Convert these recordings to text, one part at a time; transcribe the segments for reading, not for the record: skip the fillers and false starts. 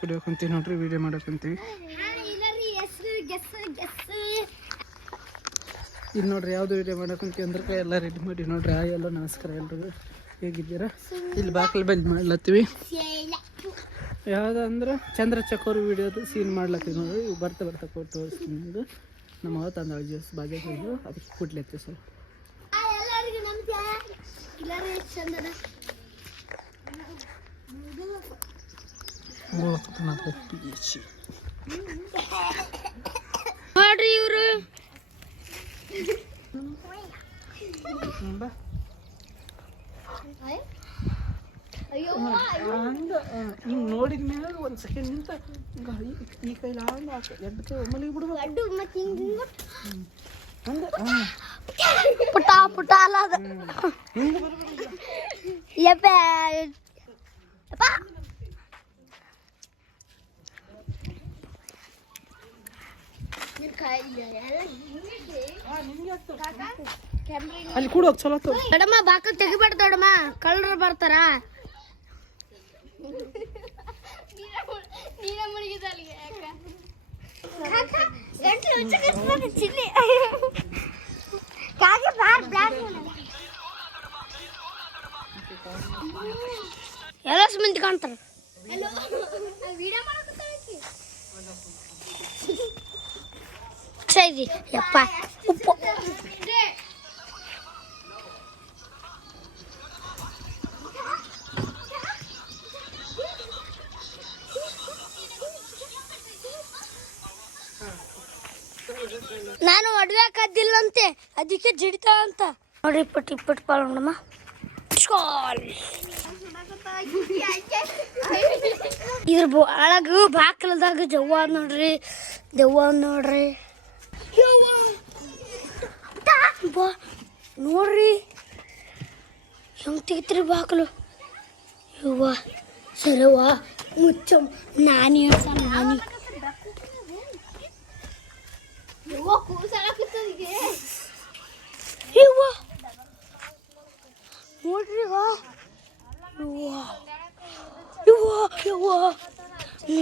ಕುಡಿಯೋಕಂತೀವಿ ನೋಡ್ರಿ, ವಿಡಿಯೋ ಮಾಡಕಂತೀವಿ. ಇಲ್ಲಿ ನೋಡ್ರಿ ಯಾವ್ದು ವಿಡಿಯೋ ಮಾಡಕಂತೀವಿ ಅಂದ್ರೆ ಎಲ್ಲ ರೆಡಿ ಮಾಡಿ ನೋಡ್ರಿ. ಎಲ್ಲ ನಮಸ್ಕಾರ ಎಲ್ರಿಗೂ, ಹೇಗಿದ್ದೀರಾ? ಇಲ್ಲಿ ಬಾಕಲ್ ಬಂದ್ ಮಾಡ್ಲತ್ತೀವಿ. ಯಾವ್ದಂದ್ರೆ ಚಂದ್ರ ಚಕೋರ್ ವಿಡಿಯೋದು ಸೀನ್ ಮಾಡ್ಲತ್ತೀವಿ ನೋಡ್ರಿ. ಬರ್ತಾ ಕೊಟ್ಟು ತೋರಿಸ್ತೀನಿ ನಿಮ್ದು. ನಮ್ಮ ಅವತ್ತು ಅಂದ ಜ್ಯೂಸ್ ಬಾಜೆ ಅದಕ್ಕೆ ಕುಟ್ಲತ್ತೀವಿ ಸರ್. ನೋಡ್ರಿ ಇವ್ರು ಹಿಂಗ್ ನೋಡಿದ ಮೇಲೆ ಒಂದ್ ಸೆಕೆಂಡ್ ನಿಂತ ಈ ಕೈಲ ಎರಡು ಕೈ ಒಮ್ಮಲಿಗೆ ಬಿಡ್ಬೇಕು. ಪುಟ ಪುಟ ಅಲ್ಲ ಅದು. ಅಲ್ಲಿ ಕೂಡ ಚಲೋ ದೊಡ್ಡಮ್ಮ ಬಾಕಲ್ ತೆಗಿಬೇಡ ದೊಡ್ಡಮ್ಮ, ಕಳ್ಳರು ಬರ್ತಾರ. ಎಲ್ಲ ಮಂದಿ ಕಾಣ್ತಾರ. ಸರಿ ಯಪ್ಪ ಉಪ್ಪು ನಾನು ಒಡವೆ ಹಾಕದಿಲ್ಲಂತೆ, ಅದಕ್ಕೆ ಜಿಡಿತಾವಂತ ನೋಡಿ. ಇಪ್ಪಟ್ಟು ಪಾಲಮ್ಮ ಇದ್ರ ಒಳಗ ಬಾಕಲದಾಗ ದೆವ್ವ ನೋಡ್ರಿ, ದೆವ್ವ ನೋಡ್ರಿ. ನೋಡ್ರಿ ಹೆಂಗ್ ತೆಗಿತ್ರಿ ಬಾಕಲು. ಯವ್ವ ಸರವ್ವ ಮುಚ್ಚ ನಾನಿ ನಾನಿ ನೋಡ್ರಿ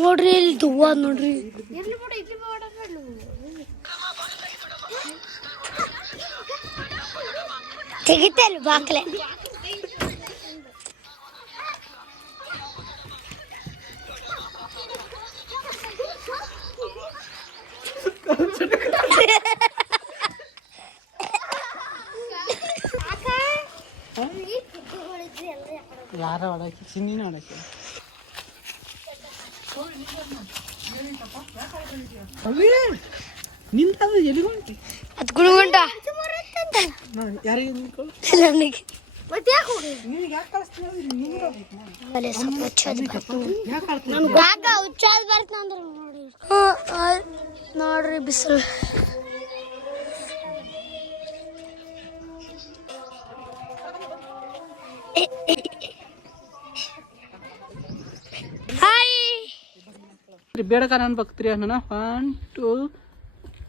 ನೋಡ್ರಿ ಇಲ್ಲಿ ದೆವ್ವ ನೋಡ್ರಿ. ತೆಗಿತಲ್ಲ ಬಾಕ್ಲೆ. ಯಾರ ಹೊಡಕ್ಕೆ ಚಿನ್ನಿನ ಹೊಡಕ್ಕೆ ನಿಂತ ಎಲ್ಲಿಗೊಂಡು ಅದು ಗುಣಗುಂಟ ಯಾರಿಗೆ ನನಗೆ ನೋಡ್ರಿ ಬಿಸಿಲು. ಬೇಡಕ ನನ್ ಬಕ್ತ್ರಿ ಅಣ್ಣ. 1 2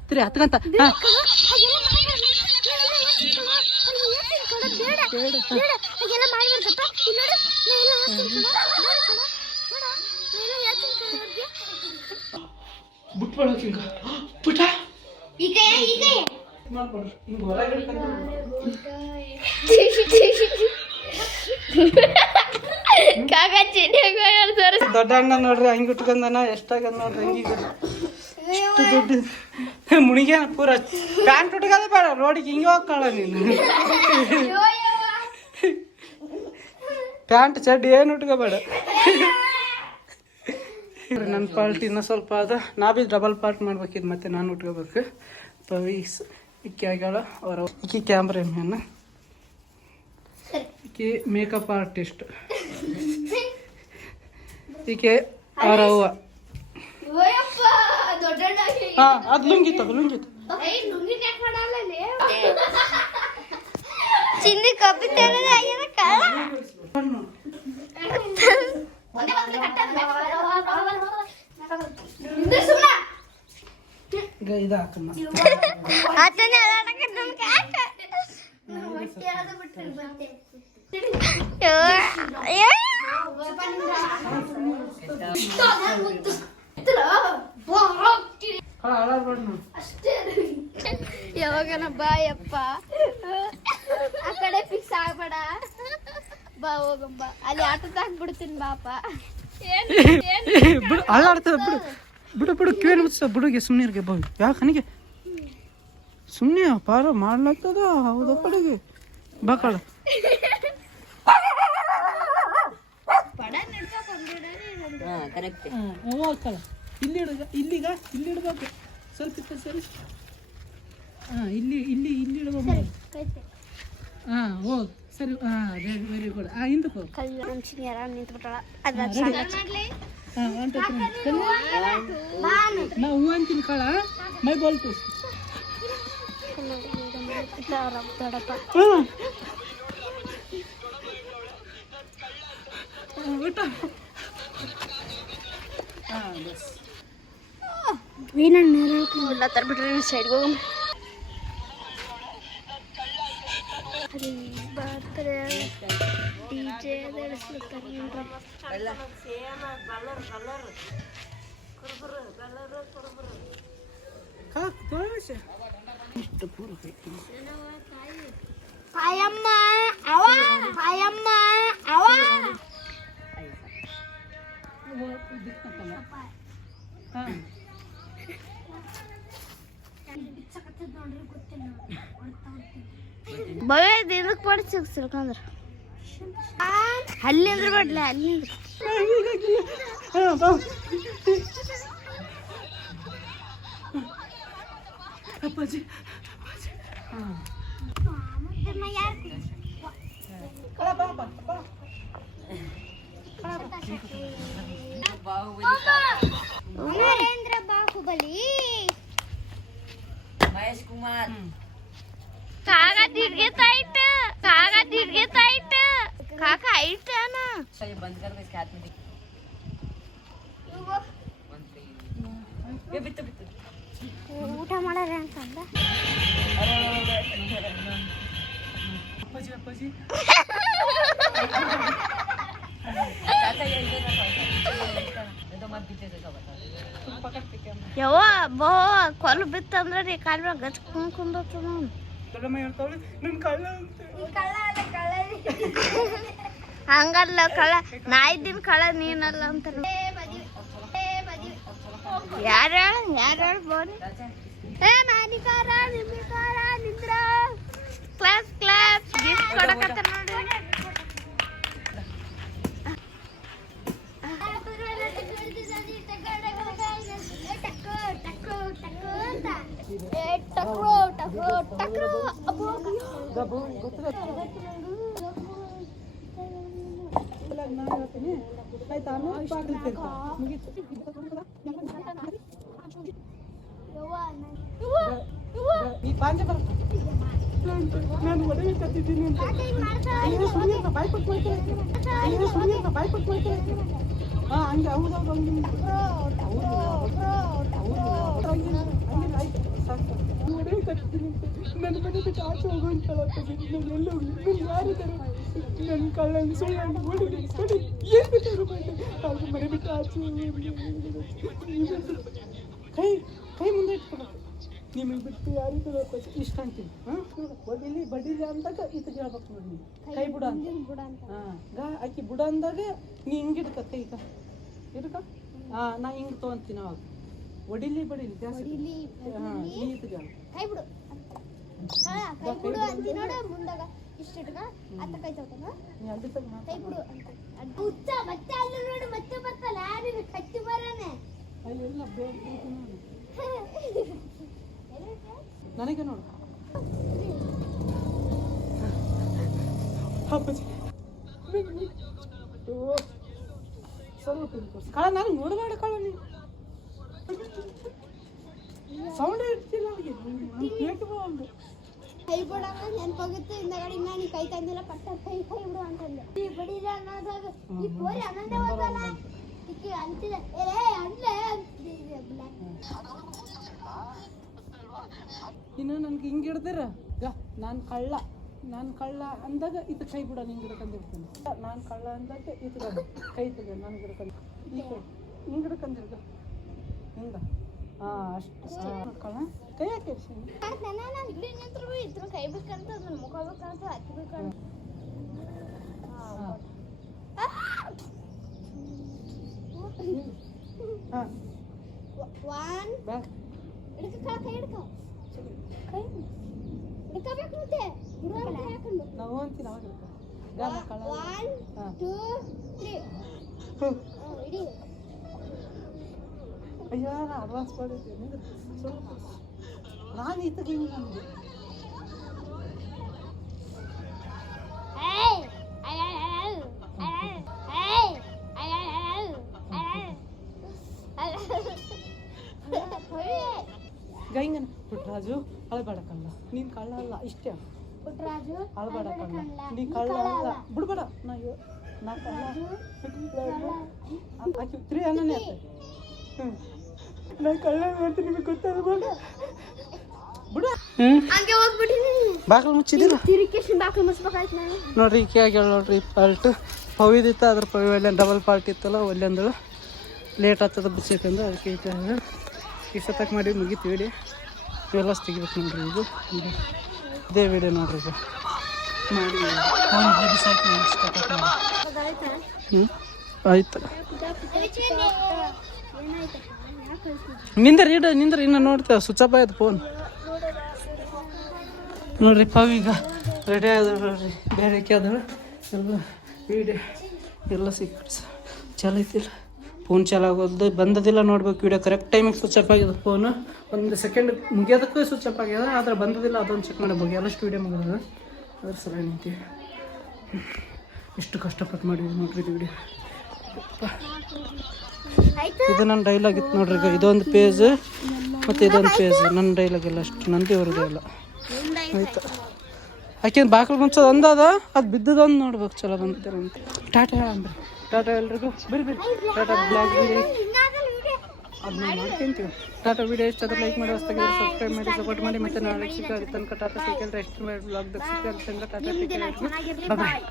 3 ಹತ್ಕಂತ ಬಿಟ್ಬಿಡೋಕಿಂಗ ಪುಟ ದೊಡ್ಡ ಅಣ್ಣ ನೋಡ್ರಿ ಹಂಗ ಉಟ್ಕೊಂಡನ ಎಷ್ಟಾಗದ ನೋಡ್ರಿ. ಹಂಗೀಗ ಇಷ್ಟು ದುಡ್ಡು ಮುಣಿಗ್ಯಾನ ಪೂರ. ಪ್ಯಾಂಟ್ ಉಟ್ಕದ ಬೇಡ, ರೋಡಿಗೆ ಹಿಂಗೆ ಹೋಗ್ಕಳ ನೀನು. ಪ್ಯಾಂಟ್ ಚಡ್ಡಿ ಏನು ಉಟ್ಕೋಬೇಡ. ನನ್ನ ಪಾರ್ಟ್ ಇನ್ನೂ ಸ್ವಲ್ಪ ಅದ. ನಾ ಬಿ ಡಬಲ್ ಪಾರ್ಟ್ ಮಾಡ್ಬೇಕಿದ್, ಮತ್ತೆ ನಾನು ಉಟ್ಕೋಬೇಕು. ಪವೀಸ್ ಇಕ್ಕಿ ಆಗ್ಯಾಳ ಅವರ. ಇಕ್ಕಿ ಕ್ಯಾಮ್ರಾಮ್ಯಾನ್, ಈಕೆ ಮೇಕಪ್ ಆರ್ಟಿಸ್ಟ್, ಈಕೆ ಅವರ ಅವ್ವ. ಹಾಂ ಅದು ಲುಂಗಿತ್ತು ಲುಂಗಿತ್ತು. ಚಿನ್ನಿ ಕಪ್ಪಿ ತೆರೆದ ಈಗ ಇದು ಹಾಕಮ್ಮ ಯಾವಾಗನ ಬಾಯಪ್ಪ ಆ ಕಡೆ ಫಿಕ್ಸ್ ಆಗ್ಬೇಡ ಬಾ ಹೋಗಂಬ ಅಲ್ಲಿ ಆಟದ ಹಾಕ್ಬಿಡ್ತೀನಿ ಬಾಪ ಬಿಡು ಅಳ್ಳಾಡ್ತದ ಬಿಡು ಬಿಡು ಬಿಡು ಕಿವೇನು ಮುಚ್ಚ ಬಿಡುಗೆ ಸುಮ್ಮನೆ ಬಾ ಯಾಕೆ ನನಗೆ ಸುಮ್ಮನೆ ಪಾರ ಮಾಡ್ಲತ್ತದ ಹೌದ ಕಡೆಗೆ ಬಾ ಕಳ ಕಳ ಇಲ್ಲಿ ಇಡ ಇಲ್ಲಿಗ ಇಲ್ಲಿ ಇಡ್ಬೇಕು ಸ್ವಲ್ಪ ಇತ್ತು ಸರಿ ಹಾಂ ಇಲ್ಲಿ ಇಲ್ಲಿ ಇಲ್ಲಿ ಇಡ್ಬೇಕು ಹಾಂ ಹೋಗಿ ಸರಿ ಹಾಂ ವೆರಿ ಗುಡ್ ಹಿಂದಕ್ಕೆ ಹೋಗಿ ನಾ ಹೂ ಅಂತೀನಿ ಕಳ ಮೈ ಬೋಲ್ತು ತರ್ಬಿಟ್ರೆ ಸೈಡ್ಗೆ ಹೋಗ ಬರ್ತಾರೆ ಡಿಜೆ ಪಾಯಮ್ಮ ಅವ ಪಾಯಮ್ಮ ಅವ ಭವ್ಯ ದಿನಕ್ಕೆ ಪಡಿ ಸಿಕ್ಸಿರ್ಕಂದ್ರ ಅಲ್ಲಿ ಅಂದ್ರೆ ಬಡ್ಲ ಅಲ್ಲಿ ಅಪ್ಪಾಜಿ ನರೇಂದ್ರ ಬಾಹುಬಲಿ महेश कुमार काका दीर्घे टाइट काका दीर्घे टाइट काका हाइट है ना ये बंद कर दे इसके हाथ में ये बित्त बित्त ಊಟ ಮಾಡಾರೆ ಅಂತಂದ ಅಪ್ಪಾಜಿ ಅಪ್ಪಾಜಿ चाचा ये इधर रखो ये तो मत पीछे से सब बता ಯವ್ವ ಬೋ ಕೊಲ್ ಬಿತ್ತಂದ್ರೆ ನೀ ಕಾಲ್ ಮ್ಯಾಗ ಗಚ್ಕೊಂಡ್ ಕುಂದತ್ತು ನಾನು ದೊಡ್ಡಮ್ಮ ಹೇಳ್ತಾವಳೆ ನನ್ನ ಕಳ್ಳ ಅಂತ ಹಂಗಲ್ಲ ಕಳ ನಾ ಇದ್ದೀನಿ ಕಳ ನೀನಲ್ಲ ಅಂತಾರ ಯಾರು ಯಾರು ಬೋನಿ ಏ ಮಾನಿಕಾರ ನಿಮಿಕಾರ ನಿಂದ್ರ ಕ್ಲಾಸ್ ಕ್ಲಾಸ್ ಗಿಫ್ಟ್ ಕೊಡಕತ್ತ ನೋಡಿ ಟಕ್ರೋ ಟಕ್ರೋ ಟಕ್ರೋ ನಾನು ಹೇಳ್ತೀನಿ ಆಯ್ತಾ ಆಮೇಲೆ ಬಾಗಿಲು ತೆಗ್ದು ಮುಗೀತು ಈ ಪಾಂಜ ಬರ ನಾನು ಒಡವೆ ಕತ್ತಿದ್ದೀನಿ ಅಂತ ಅಲ್ಲಿಗೆ ಸುರಿಯಂತ ಬಾಯ್ ಕೊಟ್ಟು ಮಾಡ್ತಾರೆ ಅಲ್ಲಿಗೆ ಸುರಿಯಂತ ಬಾಯ್ ಕೊಟ್ಟು ಮಾಡ್ತಾರೆ ಹಾಂ ಹಂಗೆ ಹೌದೌದು ಹಂಗೆ ಆಯ್ತು ಸಾಕು ಒಡವೆ ಕತ್ತಿದ್ದೀನಿ ಅಂತ ನನ್ನ ಮನೆ ಬಿಟ್ಟು ಆಚೆ ಹೋಗುವಂತಲ್ಲ ನಾನು ಎಲ್ಲ ನಾನು ಯಾರಿದ್ದಾರೆ ನನ್ನ ಕಳ್ಳ ಸುಳ್ಳು ಓಡಿ ಓಡಿ ಏನು ಬೇಕಾದ್ರೂ ಮಾಡಿ ಅವ್ರ ಮನೆ ಬಿಟ್ಟು ಆಚೆ ಕೈ ಕೈ ಮುಂದೆ ಇಟ್ಕೊಬೇಕು ನಿಮಗೆ ಬಿಟ್ಟು ಯಾರಿಗೂ ಇಷ್ಟ ಅಂತೀನಿ ಹಾಂ ಬಡ್ಡಿಲಿ ಬಡ್ಡಿಲಿ ಅಂದಾಗ ಈತಗೆ ಹೇಳ್ಬೇಕು ನೋಡಿ ನೀವು ಕೈ ಬುಡ ಅಂತ ಹಾಂ ಆಕಿ ಬುಡ ಅಂದಾಗ ನೀ ಹಿಂಗೆ ಇಡ್ಕ ಕೈ ಇಡ್ಕ ಹಾಂ ನಾ ಹಿಂಗೆ ತೊಗೊಂತೀನಿ ಅವಾಗ ಒಡಿಲಿ ಬಡಿಲಿ ಜಾಸ್ತಿ ಹಾಂ ಈತಗೆ ಕೈ ಬಿಡು ಕೈ ಬಿಡು ಅಂತಿ ನೋಡು ಮುಂದಾಗ ಇಷ್ಟು ಇಟ್ಕ ಅತ್ತ ಕೈ ತಗೋತಾನ ನೀ ಅಲ್ಲಿ ತಗ ಕೈ ಬಿಡು ಅಂತ ಹುಚ್ಚ ಮತ್ತೆ ಅಲ್ಲಿ ನೋಡು ಮತ್ತೆ ಬರ್ತಲ್ಲ ನೀನು ಕಚ್ಚಿ ಬರಾನೆ ಅಲ್ಲೆಲ್ಲ ಬೇಗ ನನಗೆ ನೋಡು ಅಪ್ಪಾಜಿ ಸ್ವಲ್ಪ ಕಳ ನಾನು ನೋಡಬೇಡ ಕಳ ನೀನು ಸೌಂಡ್ ಇರ್ತಿಲ್ಲ ಅವರಿಗೆ ಒಂದು ಕೈ ಬಿಡಂಗ ನೆನಪಾಗುತ್ತೆ ಹಿಂದಗಡೆ ನಾನು ಕೈ ತಂದಿಲ್ಲ ಪಟ್ಟ ಕೈ ಕೈ ಬಿಡು ಅಂತಂದೆ ಈ ಬಡಿದ ಅನ್ನೋದಾಗ ಈ ಕೋರಿ ಆನಂದ ಹೋದಲ್ಲ ಈಕೆ ಅಂತಿದೆ ಏ ಅನ್ಲೆ ಅಂತಿದೆ ಬ್ಲ್ಯಾಕ್ ಇನ್ನು ನನ್ಗೆ ಹಿಂಗೆ ಹಿಡ್ದಿರ ಗಾ ನಾನು ಕಳ್ಳ ಅಂದಾಗ ಇದು ಕೈ ಬಿಡ ನಿಂಗೆ ಹಿಡ್ಕೊಂಡಿರ್ತೀನಿ. ನಾನು ಕಳ್ಳ ಅಂದಾಗ ಇದು ಕೈ ತೆಗೆ ನಾನು ಹಿಡ್ಕೊಂಡು ಈ ಕೈ ಹಿಂಗೆ ಹಿಡ್ಕೊಂಡಿರ್ಗ ಹಿಂಗ ಅಷ್ಟು ಕಳ್ಳ ಕೈ ಹಾಕಿ ಇದ್ರ ಕೈ ಬೇಕಂತ ನನ್ನ ಮುಖ ಬೇಕಂತ ಅಕ್ಕಿ ಬೇಕಂತ ಹಾಂ ಒನ್ ಬಾ ಹಿಡ್ಕ ಕೈ ಹಿಡ್ಕ ಕೈ ಹಿಡ್ಕಬೇಕು ಮತ್ತೆ ಹಾಕೊಂಡು ನಾವು ಅಂತೀನಿ ಅವಾಗ ಹಿಡ್ಕ ಗಾ ಕಳ್ಳ 1 2 3 ಇಡಿ ಅಯ್ಯೋ ನಾ ಅಡ್ವಾನ್ಸ್ ಮಾಡಿದ್ದೆ ನಿಂಗೆ ಸ್ವಲ್ಪ ನಾನು ಈತಗೆ ಹಿಂಗೆ ನನಗೆ ಗೈಂಗನ ಪುಟ್ಟರಾಜು ಅಳ್ಬೇಡಕ್ಕಲ್ಲ ನೀನು ಕಳ್ಳ ಅಲ್ಲ ಇಷ್ಟೇ ಪುಟ್ಟರಾಜು ಅಳ್ಬೇಡಕ್ಕಲ್ಲ ನೀ ಕಳ್ಳ ಅಲ್ಲ ಬಿಡ್ಬೇಡ ನಾ ಕಳ್ಳ ಆಕಿ 3 ಅನ್ನನೇ ಹ್ಞೂ ನಾ ಕಳ್ಳ ಅಂತ ನಿಮಗೆ ಗೊತ್ತಾಗಬೇಡ ಬಿಡು ಹಂಗೆ ಹೋಗ್ಬಿಟ್ಟಿನಿ ಬಾಗಿಲು ಮುಚ್ಚಿದಿಲ್ಲ ತಿರುಕೇಶನ್ ಬಾಕಲು ಮುಚ್ಬೇಕಾಯ್ತು ನಾನು ನೋಡ್ರಿ ಈಕೆ ಆಗ್ಯಾಳ ನೋಡ್ರಿ ಪಾಲ್ಟ್ ಪವಿದಿತ್ತು ಅದ್ರ ಪವಿ ಒಳ್ಳೆ ಡಬಲ್ ಪಾಲ್ಟ್ ಇತ್ತಲ್ಲ ಒಳ್ಳೆ ಅಂದಳು ಲೇಟ್ ಆಗ್ತದ ಬಿಚ್ಚೈತಂದ್ರೆ ಅದಕ್ಕೆ ಈಕೆ ಈ ಸತಕ್ಕೆ ಮಾಡಿ ಮುಗಿತು ವಿಡಿಯೋ ಇವೆಲ್ಲ ತೆಗಿಬೇಕು ನೋಡ್ರಿ ಇದು ಇದೇ ವಿಡಿಯೋ ನೋಡ್ರಿ ಇದು ಮಾಡಿ ಸಾಕಿ ಹ್ಞೂ ಆಯ್ತು ನಿಂದ್ರ ಇನ್ನು ನೋಡ್ತೇವೆ ಸ್ವಿಚ್ ಆಫ್ ಆಯ್ತು ಫೋನ್ ನೋಡ್ರಿ ಪವಿಗ ರೆಡಿ ಆದಳು ನೋಡ್ರಿ ಬೇರೆ ಆದಳು ಎಲ್ಲ ವಿಡಿಯೋ ಎಲ್ಲ ಸಿಕ್ಕ ಚಲೋ ಐತಿಲ್ಲ ಫೋನ್ ಚಾಲು ಆಗೋದು ಬಂದದಿಲ್ಲ ನೋಡ್ಬೇಕು ವಿಡಿಯೋ ಕರೆಕ್ಟ್ ಟೈಮಿಗೆ ಸ್ವಿಚ್ ಆಫ್ ಆಗಿದೆ ಫೋನು ಒಂದು ಸೆಕೆಂಡ್ ಮುಗಿಯೋದಕ್ಕೂ ಸ್ವಿಚ್ ಆಫ್ ಆಗ್ಯದ ಆದ್ರೆ ಬಂದದಿಲ್ಲ ಅದೊಂದು ಚೆಕ್ ಮಾಡ್ಬೇಕು ಎಲ್ಲಷ್ಟು ವಿಡಿಯೋ ಮುಗಿದ ಅದ್ರ ಸಲ ನಿಂತೀವಿ ಎಷ್ಟು ಕಷ್ಟಪಟ್ಟು ಮಾಡಿದ್ವಿ ನೋಡ್ರಿ ಇದು ವಿಡಿಯೋ ಇದು ನನ್ನ ಡೈಲಾಗ್ ಇತ್ತು ನೋಡ್ರಿ ಈಗ ಇದೊಂದು ಪೇಜ್ ಮತ್ತು ಇದೊಂದು ಪೇಜ್ ನನ್ನ ಡೈಲಾಗ್ ಎಲ್ಲ ಅಷ್ಟು ನಂದಿ ಅವ್ರದ್ದು ಎಲ್ಲ ಆಯ್ತು ಯಾಕೆಂದ್ರೆ ಬಾಗಿಲು ಮುಂಚೋದು ಅಂದದ ಅದು ಬಿದ್ದದೊಂದು ನೋಡ್ಬೇಕು ಚಲೋ ಬಂದಿದ್ದಾರೆ ಅಂತ ಟಾಟಾ ಅಂದ್ರಿ ಟಾಟಾ ಎಲ್ರಿಗೂ ಬರ್ರಿ ಟಾಟಾ ಬ್ಲಾಗ್ ವಿಡಿಯೋ ಅದನ್ನ ಮಾಡ್ಕೊಂತೀವಿ ಟಾಟಾ ವಿಡಿಯೋ ಇಷ್ಟ ಅದ್ರ ಲೈಕ್ ಮಾಡಿ ಹೊಸ್ತಾಗಿದ್ರೆ ಸಬ್ಸ್ಕ್ರೈಬ್ ಮಾಡಿ ಸಪೋರ್ಟ್ ಮಾಡಿ ಮತ್ತೆ ನಾಳೆ ಸಿಕ್ಕ ತನಕ ಟಾಟಾ ಸಿಕ್ಕಲ್ರೆ ಎಷ್ಟು ಬ್ಲಾಗ್ದಾಗ ಸಿಕ್ಕ ತನಕ ಟಾಟಾ ಸಿಕ್ಕ ಬಾಯ್